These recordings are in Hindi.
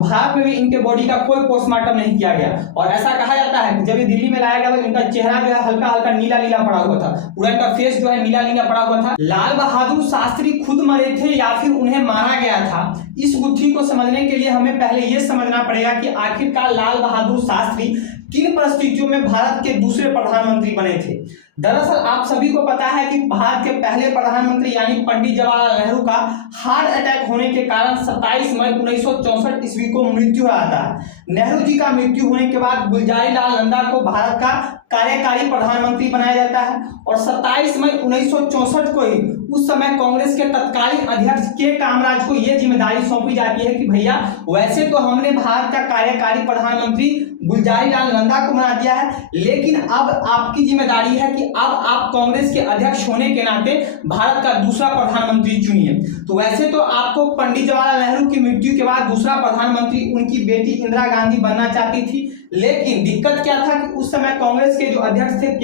भारत में भी इनके बॉडी का कोई पोस्टमार्टम नहीं किया गया। और ऐसा कहा जाता है कि जब ये दिल्ली में लाया गया तो इनका चेहरा जो है हल्का हल्का नीला नीला पड़ा हुआ था, पूरा इनका फेस जो है नीला नीला पड़ा हुआ था। लाल बहादुर शास्त्री खुद मरे थे या फिर उन्हें मारा गया था, इस गुत्थी को समझने के लिए हमें पहले यह समझना पड़ेगा कि आखिरकार लाल बहादुर शास्त्री किन परिस्थितियों में भारत के दूसरे प्रधानमंत्री बने थे। दरअसल आप सभी को पता है कि भारत के पहले प्रधानमंत्री यानी पंडित जवाहरलाल नेहरू का हार्ट अटैक होने के कारण 27 मई 1964 ईस्वी को मृत्यु हो जाता है। नेहरू जी का मृत्यु होने के बाद गुलजारीलाल नंदा को भारत का कार्यकारी प्रधानमंत्री बनाया जाता है और 27 मई 1964 को ही उस समय कांग्रेस के तत्कालीन अध्यक्ष के कामराज को यह जिम्मेदारी सौंपी जाती है कि भैया वैसे तो हमने भारत का कार्यकारी प्रधानमंत्री गुलजारीलाल नंदा को बना दिया है, लेकिन अब आपकी जिम्मेदारी है कि अब आप कांग्रेस के अध्यक्ष होने के नाते भारत का दूसरा प्रधानमंत्री चुनिए। तो वैसे तो आपको पंडित जवाहरलाल नेहरू की मृत्यु के बाद दूसरा प्रधानमंत्री उनकी बेटी इंदिरा गांधी बनना चाहती थी, लेकिन दिक्कत क्या था कि उस समय कांग्रेस के जो अध्यक्ष थे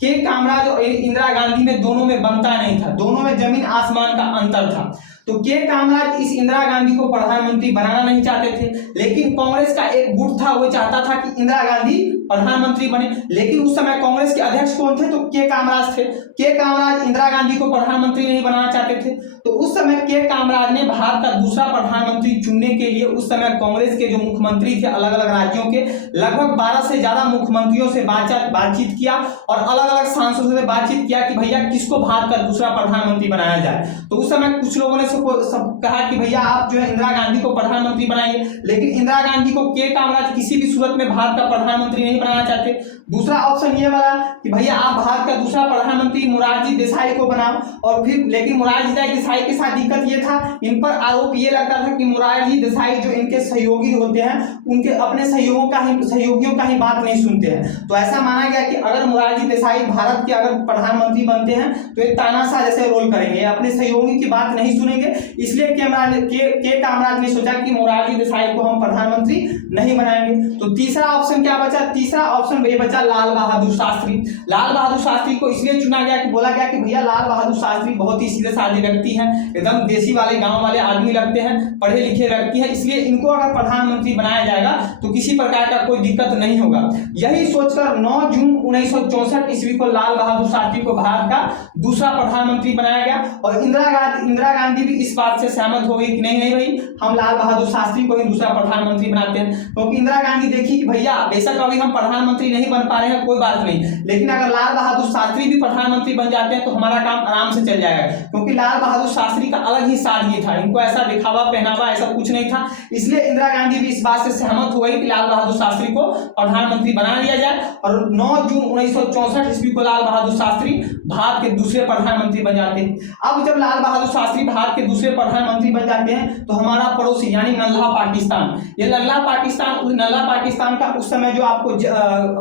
के कामराज और इंदिरा गांधी में दोनों में बनता नहीं था, दोनों में जमीन आसमान का अंतर था। तो के कामराज इस इंदिरा गांधी को प्रधानमंत्री बनाना नहीं चाहते थे, लेकिन कांग्रेस का एक गुट था वो चाहता था कि इंदिरा गांधी प्रधानमंत्री बने। लेकिन उस समय कांग्रेस के अध्यक्ष कौन थे? तो के कामराज थे। के कामराज इंदिरा गांधी को प्रधानमंत्री नहीं बनाना चाहते थे, तो उस समय के कामराज ने भारत का दूसरा प्रधानमंत्री चुनने के लिए उस समय कांग्रेस के जो मुख्यमंत्री थे अलग अलग राज्यों के लगभग 12 से ज्यादा मुख्यमंत्रियों से बातचीत किया और अलग अलग सांसदों से बातचीत किया कि भैया किसको भारत का दूसरा प्रधानमंत्री बनाया जाए। तो उस समय कुछ लोगों ने सब कहा कि भैया आप जो है इंदिरा गांधी को प्रधानमंत्री बनाइए, लेकिन इंदिरा गांधी को के कामराज किसी भी सूरत में भारत का प्रधानमंत्री नहीं बनाना चाहते। दूसरा ऑप्शन ये वाला कि भैया आप भारत का दूसरा प्रधानमंत्री मोरारजी देसाई को बनाओ, और फिर लेकिन मोरारजी देसाई के साथ दिक्कत ये था, इन पर आरोप ये लगता था कि मोरारजी देसाई जो इनके सहयोगी होते हैं उनके अपने सहयोगियों का ही बात नहीं सुनते हैं। तो ऐसा माना गया कि अगर मोरारजी देसाई भारत के अगर प्रधानमंत्री बनते हैं तो एक तानाशाह जैसे रोल करेंगे, अपने सहयोगी की बात नहीं सुनेंगे, इसलिए के कामराज ने सोचा कि मोरारजी देसाई को हम प्रधानमंत्री नहीं बनाएंगे। तो तीसरा ऑप्शन क्या बचा? तीसरा ऑप्शन ये बचा लाल बहादुर शास्त्री। लाल बहादुर शास्त्री को इसलिए चुना गया कि बोला गया कि भैया लाल बहादुर शास्त्री बहुत ही सीधे साधे व्यक्ति हैं, एकदम देसी वाले गांव वाले आदमी लगते हैं, पढ़े लिखे व्यक्ति हैं, इसलिए इनको अगर प्रधानमंत्री बनाया जाएगा तो किसी प्रकार का कोई दिक्कत नहीं होगा। यही सोचकर 9 जून 1964 ईस्वी को लाल बहादुर शास्त्री को भारत का दूसरा प्रधानमंत्री बनाया गया और इंदिरा गांधी भी इस बात से सहमत हो गई कि नहीं भाई हम लाल बहादुर शास्त्री को ही दूसरा प्रधानमंत्री बनाते हैं। क्योंकि इंदिरा गांधी देखी कि भैया बेशक अभी हम प्रधानमंत्री नहीं बन पा रहे हैं कोई बात नहीं, लेकिन अगर लाल बहादुर शास्त्री भी प्रधानमंत्री बन जाते हैं तो हमारा काम आराम से चल जाएगा। क्योंकि लाल बहादुर शास्त्री का अलग ही सादगी था, इनको ऐसा दिखावा पहनावा ऐसा कुछ नहीं था, इसलिए इंदिरा गांधी भी इस बात से सहमत हो गई कि लाल बहादुर शास्त्री को प्रधानमंत्री बना लिया जाए और 9 जून 1964 ईस्वी को लाल बहादुर शास्त्री भारत के दूसरे प्रधानमंत्री बन जाते हैं। अब जब लाल बहादुर शास्त्री भारत के दूसरे प्रधानमंत्री बन जाते हैं तो हमारा पड़ोसी यानी नल्ला पाकिस्तान, ये नल्ला पाकिस्तान का उस समय जो आपको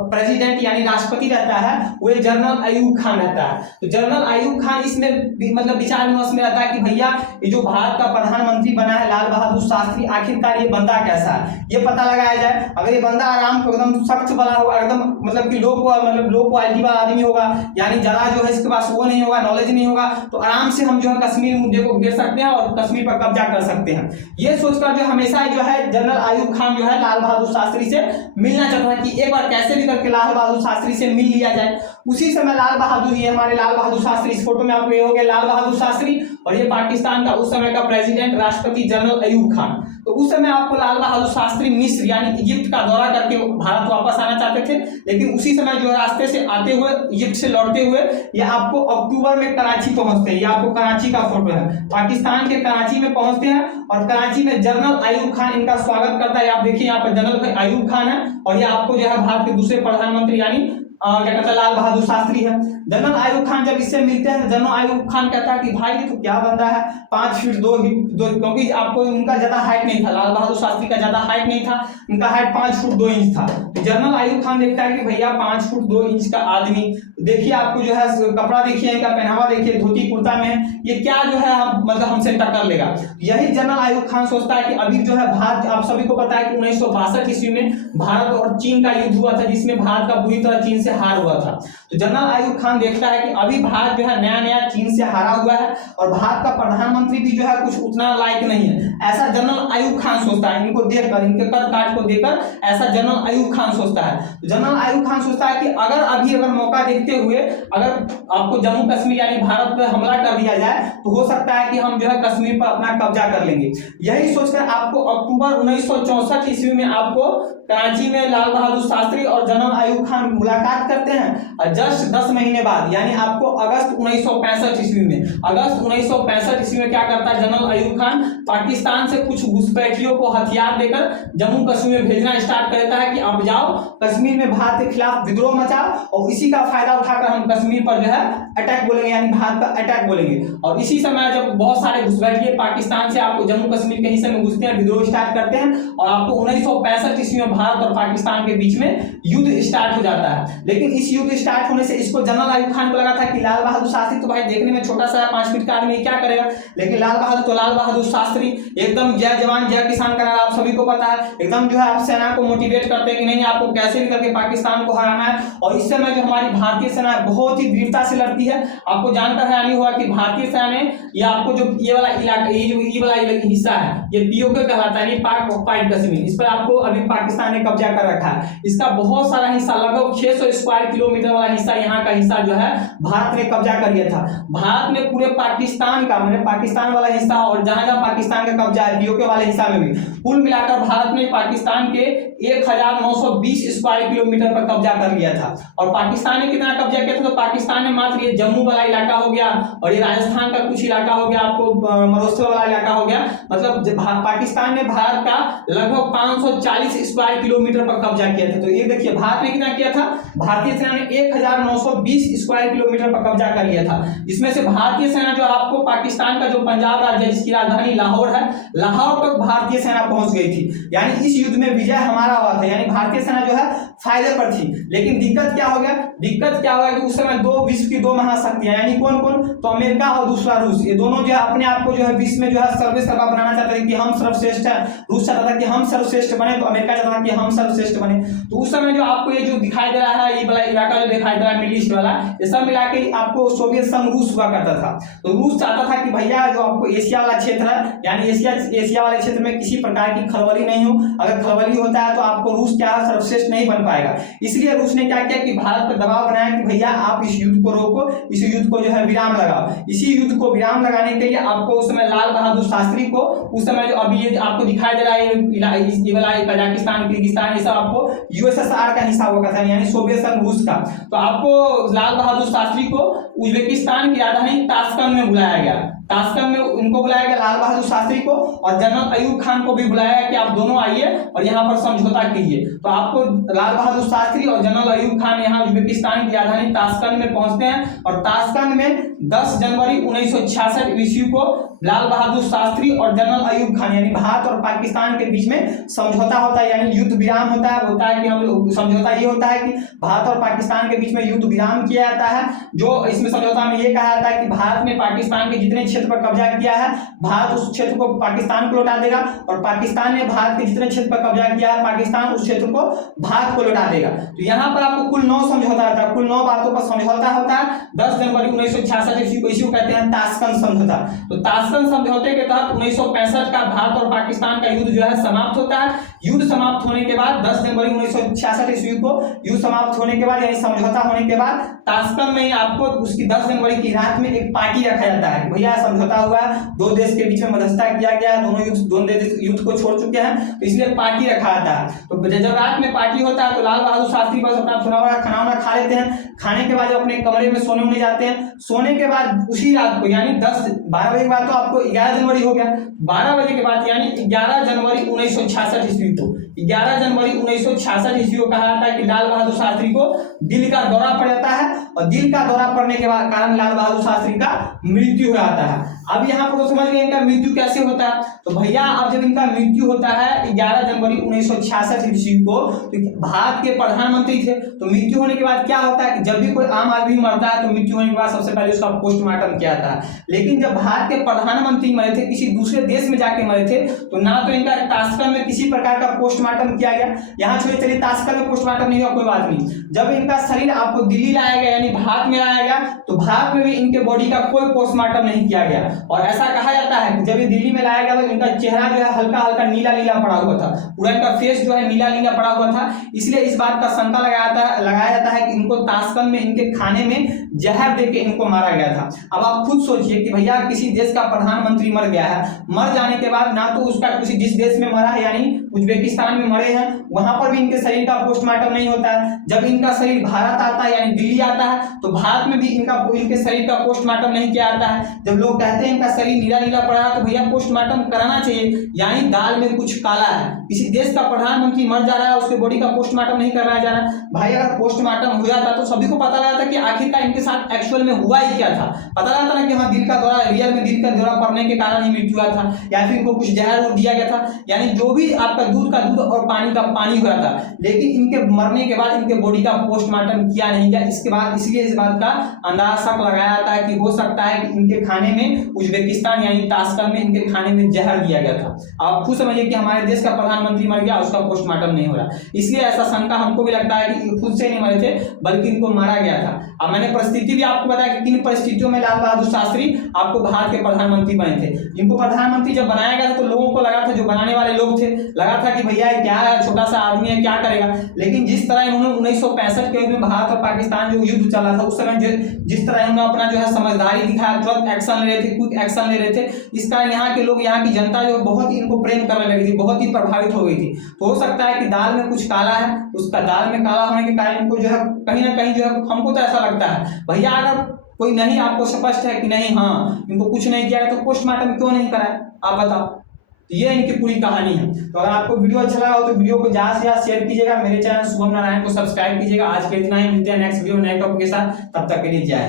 प्रेसिडेंट यानी राष्ट्रपति रहता है वो जनरल अयूब खान रहता है। तो जनरल अयूब खान इसमें मतलब विचार विमर्श में रहता है कि भैया ये जो भारत का प्रधानमंत्री बना है लाल बहादुर शास्त्री, आखिरकार ये बंदा कैसा है, ये पता लगाया जाए। अगर ये बंदा आराम को एकदम सख्त वाला होगा, एकदम मतलब कि लो क्वालिटी वाला आदमी होगा, यानी ज्यादा जो है इसके पास वो नहीं होगा, नॉलेज नहीं होगा, तो आराम से हम जो है कश्मीर मुद्दे को घेर सकते हैं और कश्मीर पर कब्जा कर सकते हैं। ये सोचकर जो हमेशा जो है जनरल अयूब खान जो है लाल बहादुर शास्त्री से मिलना चाहता था कि एक बार कैसे भी करके लाल बहादुर शास्त्री से मिल लिया जाए। उसी समय लाल बहादुर, ये हमारे लाल बहादुर शास्त्री, इस फोटो में आपको ये हो गया लाल बहादुर शास्त्री और ये पाकिस्तान का उस समय का प्रेसिडेंट राष्ट्रपति जनरल अयूब खान। तो उस समय आपको लाल बहादुर शास्त्री मिस्र यानी इजिप्ट का दौरा करके भारत वापस आना चाहते थे, लेकिन उसी समय जो रास्ते से आते हुए इजिप्ट से लौटते हुए ये आपको अक्टूबर में कराची पहुंचते हैं। ये आपको कराची का फोटो है, पाकिस्तान के कराची में पहुंचते हैं और कराची में जनरल अयूब खान इनका स्वागत करता है। आप देखिए यहाँ पर जनरल अयूब खान है और ये आपको जो है भारत के दूसरे प्रधानमंत्री यानी क्या कहता है लाल बहादुर शास्त्री है। जनरल अयूब खान जब इससे मिलते हैं जनरल अयूब खान कहता है कि भाई ये तो क्या बंदा है 5 फीट 2, क्योंकि आपको उनका ज्यादा हाइट नहीं था, लाल बहादुर शास्त्री का ज्यादा हाइट नहीं था, उनका हाइट 5 फुट 2 इंच था। तो जनरल अयूब खान देखता है कि भैया 5 फुट 2 इंच का आदमी, देखिए आपको जो है कपड़ा देखिए, इनका पहनावा देखिए, धोती कुर्ता में, ये क्या जो है मतलब हमसे टक्कर लेगा। यही जनरल अयूब खान सोचता है कि अभी जो है भारत, आप सभी को पता है कि 1962 ईस्वी में भारत और चीन का युद्ध हुआ था जिसमें भारत का बुरी तरह चीन से से हार हुआ था। तो जनरल अयूब खान देखता है कि अभी भारत जो है नया नया चीन से हारा हुआ है और भारत का प्रधानमंत्री भी जो है कुछ उतना लायक नहीं है, ऐसा जनरल अयूब खान सोचता है। इनको देखकर, इनके कद काठ को देखकर ऐसा जनरल अयूब खान सोचता है। तो जनरल अयूब खान सोचता है कि अगर मौका देखते हुए अगर आपको जम्मू कश्मीर यानी भारत पर हमला कर दिया जाए तो हो सकता है कि हम जो है कश्मीर पर अपना कब्जा कर लेंगे। यही सोचकर आपको अक्टूबर 1964 ईस्वी में आपको कराची में लाल बहादुर शास्त्री और जनरल अयूब खान मुलाकात करते हैं और जस्ट 10 महीने बाद यानी आपको अगस्त 1965 ईस्वी में क्या करता है जनरल अयूब खान, पाकिस्तान से कुछ घुसपैठियों को हथियार देकर जम्मू कश्मीर में भेजना स्टार्ट कर देता है कि अब जाओ कश्मीर में भारत के खिलाफ विद्रोह मचाओ और इसी का फायदा उठाकर हम कश्मीर पर जो है अटैक बोलेंगे यानी भारत पर अटैक बोलेंगे। और इसी समय जब बहुत सारे घुसपैठिए पाकिस्तान से आपको जम्मू कश्मीर के हिस्से में घुसते हैं, विद्रोह स्टार्ट करते हैं और आपको 1965 ईस्वी में भारत और पाकिस्तान के बीच में युद्ध स्टार्ट हो जाता है। लेकिन इस युद्ध स्टार्ट होने से इसको जनरल अयूब खान को लगा था कि लाल बहादुर शास्त्री तो भाई देखने में छोटा सा 5 फीट का आदमी क्या करेगा, लेकिन लाल बहादुर शास्त्री एकदम जय जवान जय किसान का नारा आप सभी को पता है, एकदम जो है आप सेना को मोटिवेट करते हैं कि नहीं आपको कैसे भी करके पाकिस्तान को हराना है। और इस समय जो हमारी भारतीय सेना बहुत ही वीरता से लड़ती है। आपको जानकर हैरानी हुआ कि भारतीय सेना ने ये आपको जो ये वाला इलाका ये वाला हिस्सा है ये पीओके कहलाता है, पाक ऑक्युपाइड कश्मीर, इस पर आपको अभी पाकिस्तान ने कब्जा कर रखा है। इसका बहुत सारा हिस्सा लगभग 600 स्क्वायर किलोमीटर वाला हिस्सा यहाँ का हिस्सा जो है भारत ने कब्जा कर लिया था। भारत ने पूरे पाकिस्तान का मैंने पाकिस्तान वाला हिस्सा और जहां जहां पाकिस्तान का कब्जा है पीओके वाले हिस्सा में भी कुल मिलाकर भारत ने पाकिस्तान के 1920 स्क्वायर किलोमीटर पर कब्जा कर लिया था। और पाकिस्तान ने कितना कब्जा किया था, तो पाकिस्तान ने मात्र ये जम्मू वाला इलाका हो गया और ये राजस्थान का कुछ इलाका हो गया, आपको मरोस्तल वाला इलाका हो गया, मतलब पाकिस्तान ने भारत का लगभग 540 स्क्वायर किलोमीटर पर कब्जा किया था। तो ये देखिए भारत ने कितना किया था, भारतीय सेना ने 1920 स्क्वायर किलोमीटर पर कब्जा कर लिया था। इसमें से भारतीय सेना जो आपको पाकिस्तान का जो पंजाब राज्य है जिसकी राजधानी लाहौर है, लाहौर तक भारतीय सेना पहुंच गई थी। यानी इस युद्ध में विजय हमारा हुआ था, यानी भारतीय सेना जो है फायदे पर थी। लेकिन दिक्कत क्या हो गया कि उस समय दो विश्व की दो महाशक्तियां यानी कौन कौन, तो अमेरिका और दूसरा रूस, ये दोनों जो है अपने आप को जो है विश्व में जो है सर्वश्रेष्ठ बनाना चाहते थे कि हम सर्वश्रेष्ठ है। रूस चाहता था कि हम सर्वश्रेष्ठ बने, तो अमेरिका चाहता था कि हम सर्वश्रेष्ठ बने। तो उस समय जो आपको ये जो दिखाई दे रहा है ये वाला इलाका जो दिखाई दे रहा है मिडिल ईस्ट वाला, ये सब मिला के आपको सोवियत संघ रूस हुआ करता था। तो रूस चाहता था कि भैया जो आपको एशिया वाला क्षेत्र है यानी एशिया वाले क्षेत्र में किसी प्रकार की खलबली नहीं हो, अगर खलबली होता है तो आपको रूस क्या सर्वश्रेष्ठ नहीं बन पाएगा। इसलिए रूस ने क्या किया कि भारत पर दबाव बनाया कि भैया आप इस युद्ध को रोको, इस युद्ध को जो है विराम लगाओ। इसी युद्ध को विराम लगाने के लिए आपको उस समय लाल बहादुर शास्त्री को उस समय जो अभी ये आपको दिखाई दे रहा है ये वाला कजाकिस्तान किर्गिस्तान ये सब आपको यूएसएसआर का हिस्सा हुआ था यानी सोवियत संघ रूस का। तो आपको लाल बहादुर शास्त्री को उज्बेकिस्तान की राजधानी ताशकंद में बुलाया गया। ताशकंद में उनको बुलाया गया लाल बहादुर शास्त्री को और जनरल अयूब खान को भी बुलाया गया कि आप दोनों आइए और यहाँ पर समझौता कीजिए। तो आपको लाल बहादुर शास्त्री और जनरल अयूब खान यहाँ उज्बेकिस्तान की राजधानी ताशकंद में पहुंचते हैं और ताशकंद में 10 जनवरी 1966 ईस्वी को लाल बहादुर शास्त्री और जनरल अयूब खान यानी भारत और पाकिस्तान के बीच में समझौता होता है यानी युद्ध विराम होता है कि हम लोग समझौता ये होता है कि भारत और पाकिस्तान के बीच में युद्ध विराम किया जाता है। जो इसमें समझौता में ये कहा जाता है कि भारत ने पाकिस्तान के जितने क्षेत्र पर कब्जा किया है भारत उस क्षेत्र को पाकिस्तान को लौटा देगा और पाकिस्तान ने भारत के जितने क्षेत्र पर कब्जा किया है पाकिस्तान उस क्षेत्र को भारत को लौटा देगा। तो यहाँ पर आपको कुल 9 समझौता होता है, कुल 9 बातों पर समझौता होता है। 10 जनवरी 1966 ईस्वी को कहते हैं ताशकंद समझौता। तो ताशकंद समझौते के तहत 1965 का भारत और पाकिस्तान का युद्ध जो है समाप्त होता है। युद्ध समाप्त होने के बाद 10 जनवरी 1966 ईस्वी को युद्ध समाप्त होने के बाद यानी समझौता होने के बाद ताशकंद में आपको उसकी 10 जनवरी की रात में एक पार्टी रखा जाता है कि भैया समझौता हुआ है, दो देश के बीच में मध्यस्थता किया गया है, दोनों देश युद्ध को छोड़ चुके हैं, तो इसलिए पार्टी रखा जाता है। तो जब रात में पार्टी होता है तो लाल बहादुर शास्त्री बस अपना खाना खा लेते हैं। खाने के बाद अपने कमरे में सोने जाते हैं। सोने के बाद उसी रात को यानी 12 बजे के बाद तो आपको 11 जनवरी हो गया, 12 बजे के बाद यानी 11 जनवरी 1966 ईस्वी को 11 जनवरी 1966 ईस्वी को कहा जाता है कि लाल बहादुर शास्त्री को दिल का दौरा पड़ जाता है और दिल का दौरा पड़ने के बाद कारण लाल बहादुर शास्त्री का मृत्यु हो जाता है। अब यहाँ पर तो समझ गए इनका मृत्यु कैसे होता है। तो भैया अब जब इनका मृत्यु होता है 11 जनवरी 1966 ईस्वी को, तो भारत के प्रधानमंत्री थे, तो मृत्यु होने के बाद क्या होता है कि जब भी कोई आम आदमी मरता है तो मृत्यु होने के बाद सबसे पहले उसका पोस्टमार्टम किया जाता है। लेकिन जब भारत के प्रधानमंत्री मरे थे, किसी दूसरे देश में जाके मरे थे, तो ना तो इनका ताशकंद में किसी प्रकार का पोस्टमार्टम किया गया। यहाँ छोड़िए, चलिए ताशकंद में पोस्टमार्टम नहीं हुआ, कोई बात नहीं। जब इनका शरीर आपको दिल्ली लाया गया यानी भारत में लाया गया, तो भारत में भी इनके बॉडी का कोई पोस्टमार्टम नहीं किया गया। और ऐसा कहा जाता है कि जब ये दिल्ली में लाया गया तो इनका चेहरा जो है हल्का हल्का नीला नीला पड़ा हुआ था, पूरा इनका फेस जो है नीला नीला पड़ा हुआ था। इसलिए इस बात का शंका लगाया जाता है कि इनको ताशकंद में इनके खाने में जहर देके इनको मारा गया था। अब आप खुद सोचिए कि भैया किसी देश का प्रधानमंत्री मर गया है, मर जाने के बाद ना तो उसका किसी जिस देश में मरा है यानी उज्बेकिस्तान में मरे हैं, वहां पर भी इनके शरीर का पोस्टमार्टम नहीं होता है। जब इनका शरीर भारत आता है यानी दिल्ली आता है, तो भारत में भी इनके शरीर का पोस्टमार्टम नहीं किया जाता है। जब लोग कहते हैं इनका शरीर नीला नीला पड़ा है, तो भैया पोस्टमार्टम कराना चाहिए, यानी दाल में कुछ काला है। किसी देश का प्रधानमंत्री मर जा रहा है, उसके बॉडी का पोस्टमार्टम नहीं करवाया जा रहा है। भाई अगर पोस्टमार्टम हो जाता तो सभी को पता लगा था कि आखिरकार इनके साथ एक्चुअल में हुआ ही क्या था। पता लगा था ना कि हाँ दिल का दौरा, रियल में दिल का दौरा पड़ने के कारण ही मृत्यु हुआ था, या फिर इनको कुछ जहर दिया गया था, यानी जो भी आपका दूध का दूध और पानी का पानी हुआ था। लेकिन इनके मरने के बाद इनके बॉडी का पोस्टमार्टम किया नहीं गया। इसके बाद इसलिए इस बात का अंदाजा शक लगाया जाता है कि हो सकता है कि इनके खाने में उज्बेकिस्तान यानी ताशकंद में इनके खाने में जहर दिया गया था। आप खुद समझिए कि हमारे देश का प्रधानमंत्री मर गया, उसका पोस्टमार्टम नहीं हो रहा, इसलिए ऐसा शंका हमको भी लगता है कि खुद से नहीं मरे थे बल्कि इनको मारा गया था। अब मैंने परिस्थिति भी आपको बताया कि किन परिस्थितियों में लाल बहादुर शास्त्री आपको भारत के प्रधानमंत्री बने थे। इनको प्रधानमंत्री जब बनाया गया था तो लोगों को लगा था, जो बनाने वाले लोग थे, लगा था कि भैया क्या है, छोटा सा आदमी है, क्या करेगा। लेकिन जिस तरह इन्होंने 1965 के में भारत और पाकिस्तान जो युद्ध चला था, उस समय जिस तरह इन्होंने अपना जो है समझदारी दिखाया, तुरंत एक्शन ले रहे थे, क्विक एक्शन ले रहे थे, इस कारण यहाँ के लोग, यहाँ की जनता जो बहुत ही इनको प्रेम करने लगी थी, बहुत ही प्रभावित हो गई थी। तो हो सकता है कि दाल में कुछ काला है, उसका दाल में काला होने के कारण इनको जो है कहीं ना कहीं जो है, हमको तो ऐसा लगता है। भैया अगर कोई नहीं आपको स्पष्ट है कि नहीं हाँ इनको कुछ नहीं किया, तो पोस्टमार्टम क्यों नहीं कराया, आप बताओ। ये इनकी पूरी कहानी है। तो अगर आपको वीडियो अच्छा लगा हो तो वीडियो को ज्यादा से ज्यादा शेयर कीजिएगा, मेरे चैनल शुभम नारायण को सब्सक्राइब कीजिएगा। आज के इतना ही, मिलते हैं नेक्स्ट वीडियो नए टॉपिक के साथ, तब तक के लिए जय हिंद।